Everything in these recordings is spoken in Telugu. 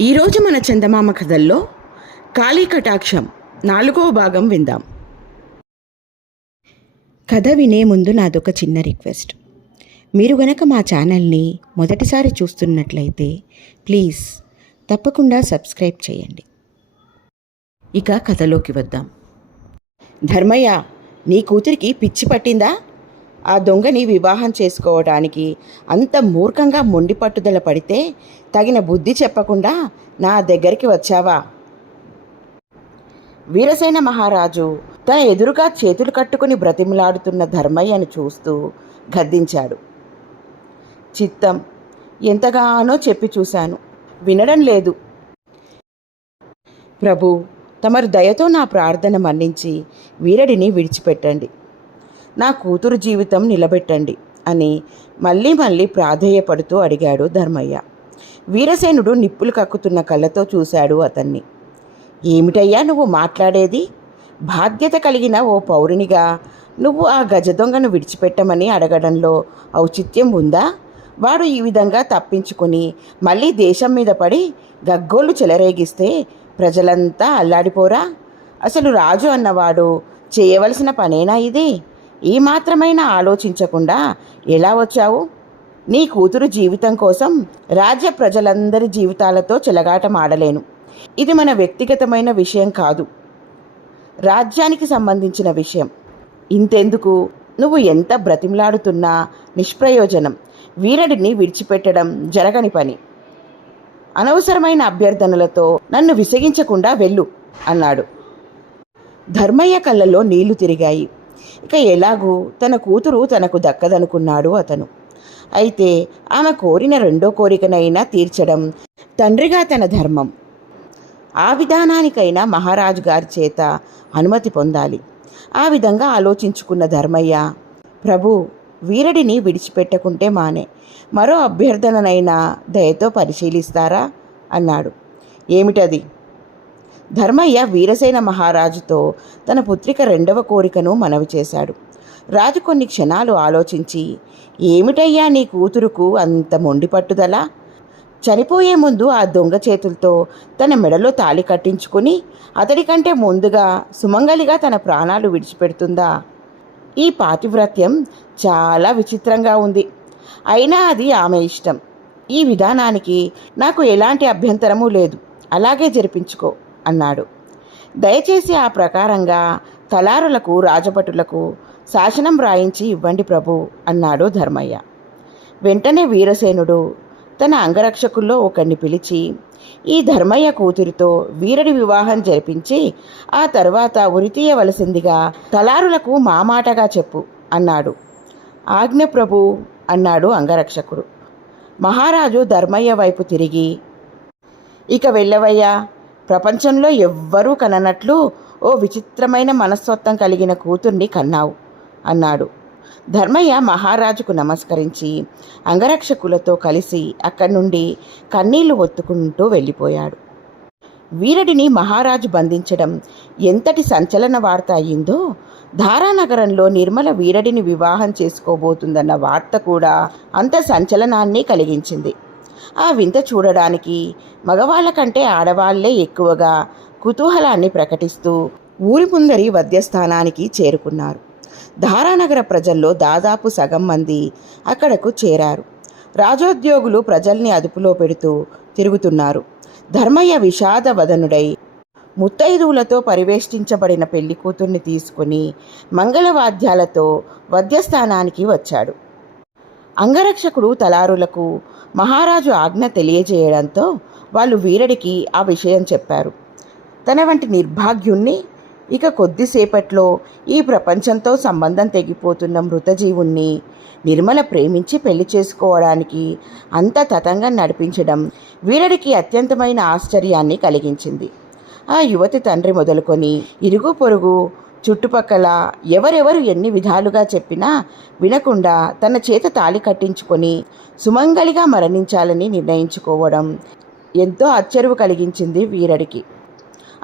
ఈరోజు మన చందమామ కథల్లో కాళీ కటాక్షం నాలుగో భాగం విందాం. కథ వినే ముందు నాదొక చిన్న రిక్వెస్ట్. మీరు గనక మా ఛానల్ని మొదటిసారి చూస్తున్నట్లయితే ప్లీజ్ తప్పకుండా సబ్స్క్రైబ్ చేయండి. ఇక కథలోకి వద్దాం. ధర్మయ్య నీ కూతురికి పిచ్చి పట్టిందా? ఆ దొంగని వివాహం చేసుకోవడానికి అంత మూర్ఖంగా మొండి పట్టుదల పడితే తగిన బుద్ధి చెప్పకుండా నా దగ్గరికి వచ్చావా? వీరసేన మహారాజు తన ఎదురుగా చేతులు కట్టుకుని బ్రతిమలాడుతున్న ధర్మయ్యను చూస్తూ గద్దించాడు. చిత్తం ఎంతగానో చెప్పి చూశాను. వినడం లేదు. ప్రభు తమరు దయతో నా ప్రార్థన మన్నించి వీరడిని విడిచిపెట్టండి. నా కూతురు జీవితం నిలబెట్టండి అని మళ్ళీ మళ్ళీ ప్రాధేయపడుతూ అడిగాడు ధర్మయ్య. వీరసేనుడు నిప్పులు కక్కుతున్న కళ్ళతో చూశాడు అతన్ని. ఏమిటయ్యా నువ్వు మాట్లాడేది? బాధ్యత కలిగిన ఓ పౌరునిగా నువ్వు ఆ గజ దొంగను విడిచిపెట్టమని అడగడంలో ఔచిత్యం ఉందా? వాడు ఈ విధంగా తప్పించుకుని మళ్ళీ దేశం మీద పడి గగ్గోలు చెలరేగిస్తే ప్రజలంతా అల్లాడిపోరా? అసలు రాజు అన్నవాడు చేయవలసిన పనేనా ఇది? ఈ మాత్రమైనా ఆలోచించకుండా ఎలా వచ్చావు? నీ కూతురు జీవితం కోసం రాజ్య ప్రజలందరి జీవితాలతో చెలగాటం ఆడలేను. ఇది మన వ్యక్తిగతమైన విషయం కాదు. రాజ్యానికి సంబంధించిన విషయం. ఇంతెందుకు? నువ్వు ఎంత బ్రతిమలాడుతున్నా నిష్ప్రయోజనం. వీరడిని విడిచిపెట్టడం జరగని పని. అనవసరమైన అభ్యర్థనలతో నన్ను విసిగించకుండా వెళ్ళు అన్నాడు. ధర్మయ్య కళ్ళలో నీళ్ళు తిరిగాయి. ఇక ఎలాగూ తన కూతురు తనకు దక్కదనుకున్నాడు అతను. అయితే ఆమె కోరిన రెండో కోరికనైనా తీర్చడం తండ్రిగా తన ధర్మం. ఆ విధానానికైనా మహారాజు గారి చేత అనుమతి పొందాలి. ఆ విధంగా ఆలోచించుకున్న ధర్మయ్య ప్రభు వీరడిని విడిచిపెట్టకుంటే మానే. మరో అభ్యర్థననైనా దయతో పరిశీలిస్తారా? అన్నాడు. ఏమిటది? ధర్మయ్య వీరసేన మహారాజుతో తన పుత్రిక రెండవ కోరికను మనవి చేశాడు. రాజు కొన్ని క్షణాలు ఆలోచించి ఏమిటయ్యా నీ కూతురుకు అంత మొండి పట్టుదల? చనిపోయే ముందు ఆ దొంగ చేతులతో తన మెడలో తాళి కట్టించుకుని అతడి కంటే ముందుగా సుమంగలిగా తన ప్రాణాలు విడిచిపెడుతుందా? ఈ పాతివ్రత్యం చాలా విచిత్రంగా ఉంది. అయినా అది ఆమె ఇష్టం. ఈ విధానానికి నాకు ఎలాంటి అభ్యంతరమూ లేదు. అలాగే జరిపించుకో. అన్నాడు. దయచేసి ఆ ప్రకారంగా తలారులకు రాజభటులకు శాసనం రాయించి ఇవ్వండి ప్రభు అన్నాడు ధర్మయ్య. వెంటనే వీరసేనుడు తన అంగరక్షకుల్లో ఒకరిని పిలిచి ఈ ధర్మయ్య కూతురితో వీరడి వివాహం జరిపించి ఆ తర్వాత ఉరితీయవలసిందిగా తలారులకు మామాటగా చెప్పు అన్నాడు. ఆజ్ఞ ప్రభు అన్నాడు అంగరక్షకుడు. మహారాజు ధర్మయ్య వైపు తిరిగి ఇక వెళ్ళవయ్యా ప్రపంచంలో ఎవ్వరూ కననట్లు ఓ విచిత్రమైన మనస్తత్వం కలిగిన కూతుర్ని కన్నావు అన్నాడు. ధర్మయ్య మహారాజుకు నమస్కరించి అంగరక్షకులతో కలిసి అక్కడి నుండి కన్నీళ్ళు ఒత్తుకుంటూ వెళ్ళిపోయాడు. వీరడిని మహారాజు బంధించడం ఎంతటి సంచలన వార్త అయిందో ధారానగరంలో నిర్మల వీరడిని వివాహం చేసుకోబోతుందన్న వార్త కూడా అంత సంచలనాన్ని కలిగించింది. ఆ వింత చూడడానికి మగవాళ్ళ కంటే ఆడవాళ్ళే ఎక్కువగా కుతూహలాన్ని ప్రకటిస్తూ ఊరి ముందరి వద్యస్థానానికి చేరుకున్నారు. ధారానగర ప్రజల్లో దాదాపు సగం మంది అక్కడకు చేరారు. రాజోద్యోగులు ప్రజల్ని అదుపులో పెడుతూ తిరుగుతున్నారు. ధర్మయ్య విషాద వదనుడై ముత్తైదువులతో పరివేష్టించబడిన పెళ్ళి కూతుర్ని తీసుకుని మంగళవాద్యాలతో వద్యస్థానానికి వచ్చాడు. అంగరక్షకుడు తలారులకు మహారాజు ఆజ్ఞ తెలియజేయడంతో వాళ్ళు వీరడికి ఆ విషయం చెప్పారు. తన వంటి నిర్భాగ్యుణ్ణి ఇక కొద్దిసేపట్లో ఈ ప్రపంచంతో సంబంధం తెగిపోతున్న మృతజీవుణ్ణి నిర్మల ప్రేమించి పెళ్ళి చేసుకోవడానికి అంత తతంగం నడిపించడం వీరడికి అత్యంతమైన ఆశ్చర్యాన్ని కలిగించింది. ఆ యువతి తండ్రి మొదలుకొని ఇరుగు పొరుగు చుట్టుపక్కల ఎవరెవరు ఎన్ని విధాలుగా చెప్పినా వినకుండా తన చేత తాళి కట్టించుకొని సుమంగలిగా మరణించాలని నిర్ణయించుకోవడం ఎంతో ఆశ్చర్యం కలిగించింది వీరడికి.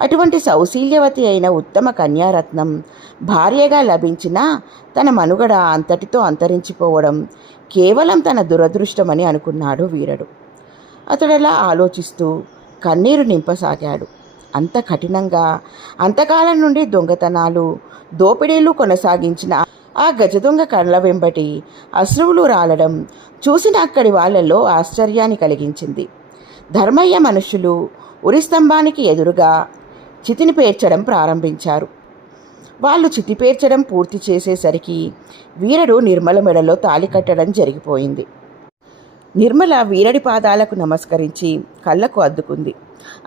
అటువంటి సౌశీల్యవతి అయిన ఉత్తమ కన్యారత్నం భార్యగా లభించినా తన మనుగడ అంతటితో అంతరించిపోవడం కేవలం తన దురదృష్టమని అనుకున్నాడు వీరడు. అతడలా ఆలోచిస్తూ కన్నీరు నింపసాగాడు. అంత కఠినంగా. అంతకాలం నుండి దొంగతనాలు దోపిడీలు కొనసాగించిన ఆ గజదొంగ కళ్ళ వెంబటి అశ్రువులు రాలడం చూసిన అక్కడి వాళ్ళల్లో ఆశ్చర్యాన్ని కలిగించింది. ధర్మయ్య మనుషులు ఉరిస్తంభానికి ఎదురుగా చితిని పేర్చడం ప్రారంభించారు. వాళ్ళు చితి పేర్చడం పూర్తి చేసేసరికి వీరుడు నిర్మల మెడలో తాలి కట్టడం జరిగిపోయింది. నిర్మల వీరడి పాదాలకు నమస్కరించి కళ్ళకు అద్దుకుంది.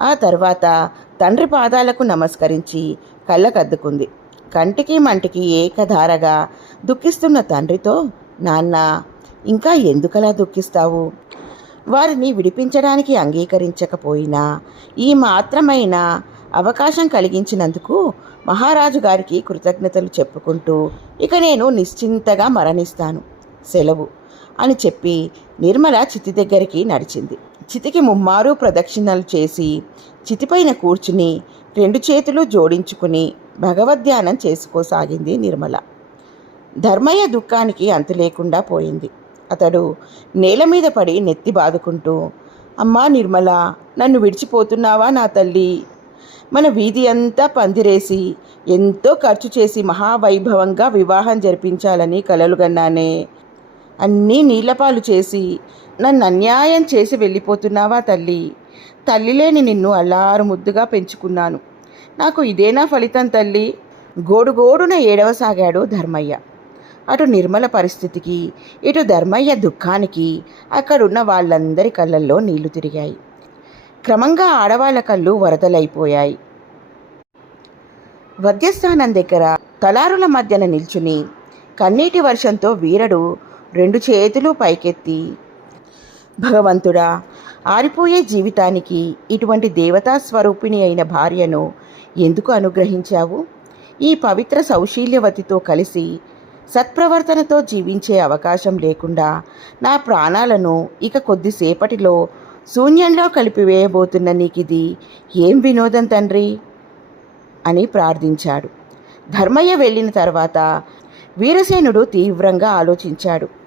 ఆ తర్వాత తండ్రి పాదాలకు నమస్కరించి కళ్ళకద్దుకుంది. కంటికి మంటికి ఏకధారగా దుఃఖిస్తున్న తండ్రితో నాన్న ఇంకా ఎందుకలా దుఃఖిస్తావు? వారిని విడిపించడానికి అంగీకరించకపోయినా ఈ మాత్రమైన అవకాశం కలిగించినందుకు మహారాజు గారికి కృతజ్ఞతలు చెప్పుకుంటూ ఇక నేను నిశ్చింతగా మరణిస్తాను. సెలవు అని చెప్పి నిర్మల చితి దగ్గరికి నడిచింది. చితికి ముమ్మారు ప్రదక్షిణలు చేసి చితిపైన కూర్చుని రెండు చేతులు జోడించుకుని భగవద్ధ్యానం చేసుకోసాగింది నిర్మల. ధర్మయ్య దుఃఖానికి అంతు లేకుండా పోయింది. అతడు నేల మీద పడి నెత్తి బాదుకుంటూ అమ్మా నిర్మల నన్ను విడిచిపోతున్నావా నా తల్లి? మన వీధి అంతా పందిరేసి ఎంతో ఖర్చు చేసి మహావైభవంగా వివాహం జరిపించాలని కలలుగన్నానే అన్నీ నీళ్ళపాలు చేసి నన్ను అన్యాయం చేసి వెళ్ళిపోతున్నావా తల్లి? తల్లి లేని నిన్ను అల్లారు ముద్దుగా పెంచుకున్నాను. నాకు ఇదేనా ఫలితం తల్లి? గోడుగోడున ఏడవసాగాడు ధర్మయ్య. అటు నిర్మల పరిస్థితికి ఇటు ధర్మయ్య దుఃఖానికి అక్కడున్న వాళ్ళందరి కళ్ళల్లో నీళ్ళు తిరిగాయి. క్రమంగా ఆడవాళ్ళ కళ్ళు వరదలైపోయాయి. వద్యస్థానం దగ్గర తలారుల మధ్యన నిల్చుని కన్నీటి వర్షంతో వీరడు రెండు చేతులు పైకెత్తి భగవంతుడా ఆరిపోయే జీవితానికి ఇటువంటి దేవతా స్వరూపిణి అయిన భార్యను ఎందుకు అనుగ్రహించావు? ఈ పవిత్ర సౌశీల్యవతితో కలిసి సత్ప్రవర్తనతో జీవించే అవకాశం లేకుండా నా ప్రాణాలను ఇక కొద్దిసేపటిలో శూన్యంలో కలిపివేయబోతున్న నీకిది ఏం వినోదం తండ్రి అని ప్రార్థించాడు. ధర్మయ్య వెళ్ళిన తర్వాత వీరసేనుడు తీవ్రంగా ఆలోచించాడు.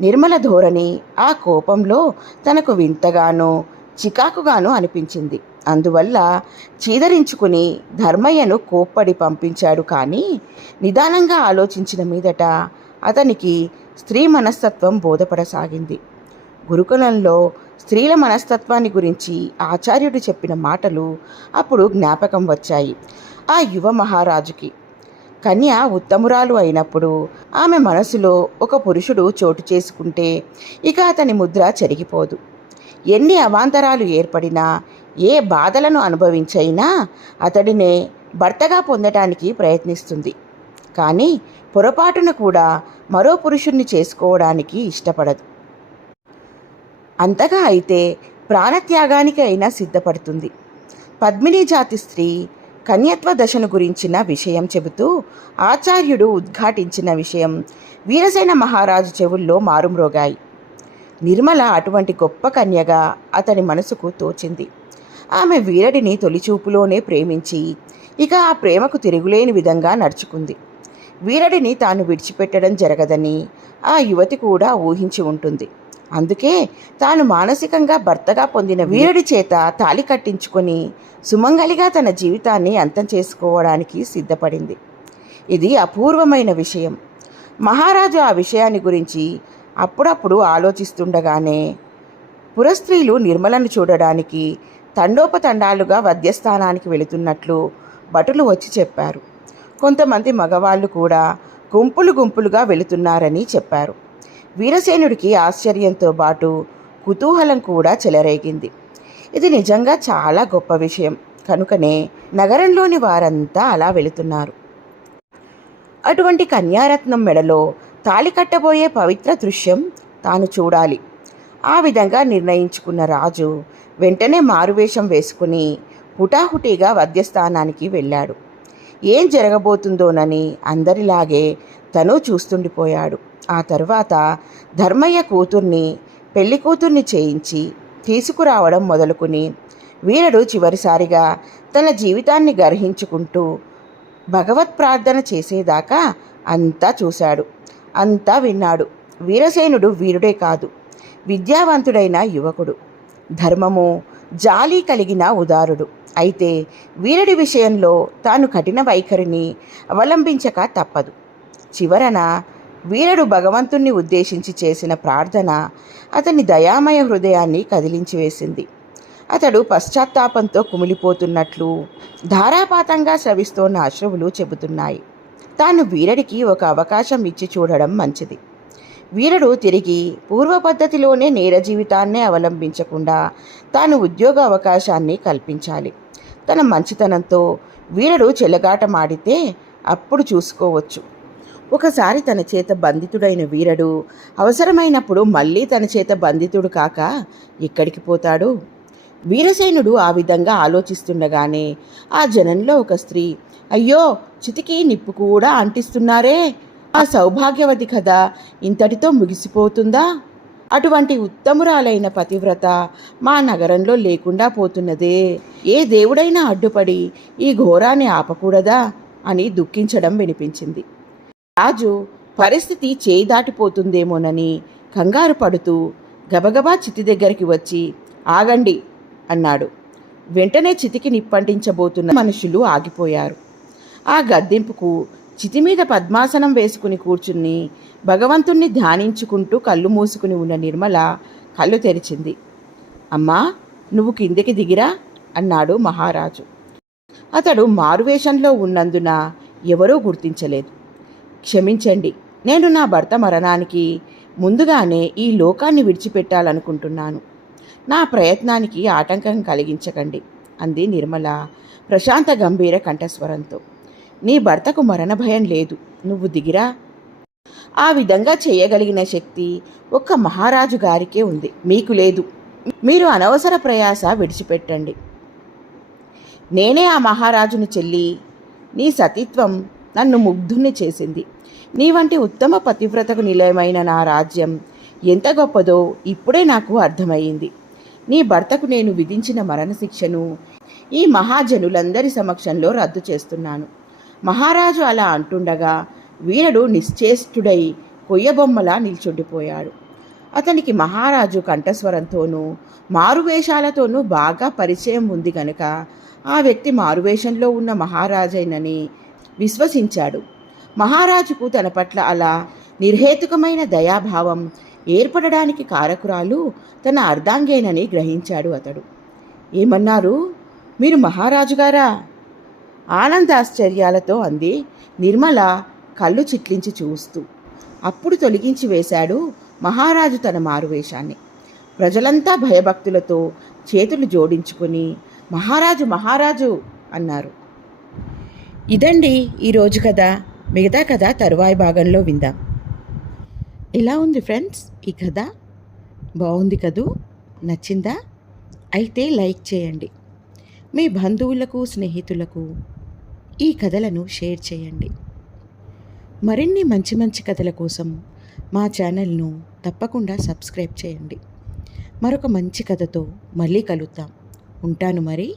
నిర్మల ధోరణి ఆ కోపంలో తనకు వింతగానో చికాకుగాను అనిపించింది. అందువల్ల చీదరించుకుని ధర్మయ్యను కోప్పడి పంపించాడు కానీ నిదానంగా ఆలోచించిన మీదట అతనికి స్త్రీ మనస్తత్వం బోధపడసాగింది. గురుకులంలో స్త్రీల మనస్తత్వాన్ని గురించి ఆచార్యుడు చెప్పిన మాటలు అప్పుడు జ్ఞాపకం వచ్చాయి. ఆ యువ మహారాజుకి కన్య ఉత్తమురాలు అయినప్పుడు ఆమె మనసులో ఒక పురుషుడు చోటు చేసుకుంటే ఇక అతని ముద్ర చెరిగిపోదు. ఎన్ని అవాంతరాలు ఏర్పడినా ఏ బాధలను అనుభవించైనా అతడినే భర్తగా పొందటానికి ప్రయత్నిస్తుంది. కానీ పొరపాటున కూడా మరో పురుషుణ్ణి చేసుకోవడానికి ఇష్టపడదు. అంతగా అయితే ప్రాణత్యాగానికి అయినా సిద్ధపడుతుంది. పద్మిని జాతి స్త్రీ కన్యత్వ దశను గురించిన విషయం చెబుతూ ఆచార్యుడు ఉద్ఘాటించిన విషయం వీరసేన మహారాజు చెవుల్లో మారుమ్రోగాయి. నిర్మల అటువంటి గొప్ప కన్యగా అతని మనసుకు తోచింది. ఆమె వీరడిని తొలిచూపులోనే ప్రేమించి ఇక ఆ ప్రేమకు తిరుగులేని విధంగా నడుచుకుంది. వీరడిని తాను విడిచిపెట్టడం జరగదని ఆ యువతి కూడా ఊహించి ఉంటుంది. అందుకే తాను మానసికంగా భర్తగా పొందిన వీరుడి చేత తాలి కట్టించుకొని సుమంగలిగా తన జీవితాన్ని అంతం చేసుకోవడానికి సిద్ధపడింది. ఇది అపూర్వమైన విషయం. మహారాజు ఆ విషయాన్ని గురించి అప్పుడప్పుడు ఆలోచిస్తుండగానే పురస్త్రీలు నిర్మలను చూడడానికి తండోపతండాలుగా వద్యస్థానానికి వెళుతున్నట్లు భటులు వచ్చి చెప్పారు. కొంతమంది మగవాళ్ళు కూడా గుంపులు గుంపులుగా వెళుతున్నారని చెప్పారు. వీరసేనుడికి ఆశ్చర్యంతో పాటు కుతూహలం కూడా చెలరేగింది. ఇది నిజంగా చాలా గొప్ప విషయం. కనుకనే నగరంలోని వారంతా అలా వెళుతున్నారు. అటువంటి కన్యారత్నం మెడలో తాళి కట్టబోయే పవిత్ర దృశ్యం తాను చూడాలి. ఆ విధంగా నిర్ణయించుకున్న రాజు వెంటనే మారువేషం వేసుకుని హుటాహుటిగా వద్యస్థానానికి వెళ్ళాడు. ఏం జరగబోతుందోనని అందరిలాగే తను చూస్తుండిపోయాడు. ఆ తరువాత ధర్మయ్య కూతుర్ని పెళ్ళి కూతుర్ని చేయించి తీసుకురావడం మొదలుకుని వీరుడు చివరిసారిగా తన జీవితాన్ని గర్హించుకుంటూ భగవత్ ప్రార్థన చేసేదాకా అంతా చూశాడు. అంతా విన్నాడు. వీరసేనుడు వీరుడే కాదు. విద్యావంతుడైన యువకుడు. ధర్మము జాలి కలిగిన ఉదారుడు. అయితే వీరుడి విషయంలో తాను కఠిన వైఖరిని అవలంబించక తప్పదు. చివరన వీరుడు భగవంతుణ్ణి ఉద్దేశించి చేసిన ప్రార్థన అతని దయామయ హృదయాన్ని కదిలించి వేసింది అతడు పశ్చాత్తాపంతో కుమిలిపోతున్నట్లు ధారాపాతంగా స్రవిస్తోన్న అశ్రువులు చెబుతున్నాయి. తాను వీరుడికి ఒక అవకాశం ఇచ్చి చూడడం మంచిది. వీరుడు తిరిగి పూర్వ పద్ధతిలోనే నేర జీవితాన్నే అవలంబించకుండా తాను ఉద్యోగ అవకాశాన్ని కల్పించాలి. తన మంచితనంతో వీరుడు చెలగాటమాడితే అప్పుడు చూసుకోవచ్చు. ఒకసారి తన చేత బంధితుడైన వీరుడు అవసరమైనప్పుడు మళ్ళీ తన చేత బంధితుడు కాక ఎక్కడికి పోతాడు? వీరసేనుడు ఆ విధంగా ఆలోచిస్తుండగానే ఆ జనంలో ఒక స్త్రీ అయ్యో చితికి నిప్పు కూడా అంటిస్తున్నారే! ఆ సౌభాగ్యవతి కథ ఇంతటితో ముగిసిపోతుందా? అటువంటి ఉత్తమురాలైన పతివ్రత మా నగరంలో లేకుండా పోతున్నదే. ఏ దేవుడైనా అడ్డుపడి ఈ ఘోరాన్ని ఆపకూడదా? అని దుఃఖించడం వినిపించింది. రాజు పరిస్థితి చేయి దాటిపోతుందేమోనని కంగారు పడుతూ గబగబా చితి దగ్గరికి వచ్చి ఆగండి అన్నాడు. వెంటనే చితికి నిప్పంటించబోతున్న మనుషులు ఆగిపోయారు. ఆ గద్దెంపుకు చితి మీద పద్మాసనం వేసుకుని కూర్చుని భగవంతుణ్ణి ధ్యానించుకుంటూ కళ్ళు మూసుకుని ఉన్న నిర్మల కళ్ళు తెరిచింది. అమ్మా నువ్వు కిందికి దిగిరా అన్నాడు మహారాజు. అతడు మారువేషంలో ఉన్నందున ఎవరూ గుర్తించలేదు. క్షమించండి. నేను నా భర్త మరణానికి ముందుగానే ఈ లోకాన్ని విడిచిపెట్టాలనుకుంటున్నాను. నా ప్రయత్నానికి ఆటంకం కలిగించకండి అంది నిర్మల ప్రశాంత గంభీర కంఠస్వరంతో. నీ భర్తకు మరణ భయం లేదు. నువ్వు దిగిరా. ఆ విధంగా చేయగలిగిన శక్తి ఒక్క మహారాజు గారికే ఉంది. మీకు లేదు. మీరు అనవసర ప్రయాస విడిచిపెట్టండి. నేనే ఆ మహారాజుని చెల్లి నీ సతీత్వం నన్ను ముగ్ధుణ్ణి చేసింది. నీ వంటి ఉత్తమ పతివ్రతకు నిలయమైన నా రాజ్యం ఎంత గొప్పదో ఇప్పుడే నాకు అర్థమయ్యింది. నీ భర్తకు నేను విధించిన మరణశిక్షను ఈ మహాజనులందరి సమక్షంలో రద్దు చేస్తున్నాను. మహారాజు అలా అంటుండగా వీరుడు నిశ్చేష్టుడై కొయ్యబొమ్మలా నిల్చుండిపోయాడు. అతనికి మహారాజు కంఠస్వరంతోనూ మారువేషాలతోనూ బాగా పరిచయం ఉంది గనుక ఆ వ్యక్తి మారువేషంలో ఉన్న మహారాజైనని విశ్వసించాడు. మహారాజుకు తన పట్ల అలా నిర్హేతుకమైన దయాభావం ఏర్పడడానికి కారకురాలు తన అర్ధాంగేనని గ్రహించాడు అతడు. ఏమన్నారు? మీరు మహారాజుగారా ఆనందాశ్చర్యాలతో అంది నిర్మల కళ్ళు చిట్లించి చూస్తూ. అప్పుడు తొలగించి వేశాడు మహారాజు తన మారువేషాన్ని. ప్రజలంతా భయభక్తులతో చేతులు జోడించుకుని మహారాజు మహారాజు అన్నారు. ఇదండి ఈరోజు కథ. మిగతా కథ తరువాయి భాగంలో విందాం. ఇలా ఉంది ఫ్రెండ్స్ ఈ కథ. బాగుంది కదూ? నచ్చిందా? అయితే లైక్ చేయండి. మీ బంధువులకు స్నేహితులకు ఈ కథలను షేర్ చేయండి. మరిన్ని మంచి మంచి కథల కోసం మా ఛానల్ను తప్పకుండా సబ్స్క్రైబ్ చేయండి. మరొక మంచి కథతో మళ్ళీ కలుద్దాం. ఉంటాను మరి.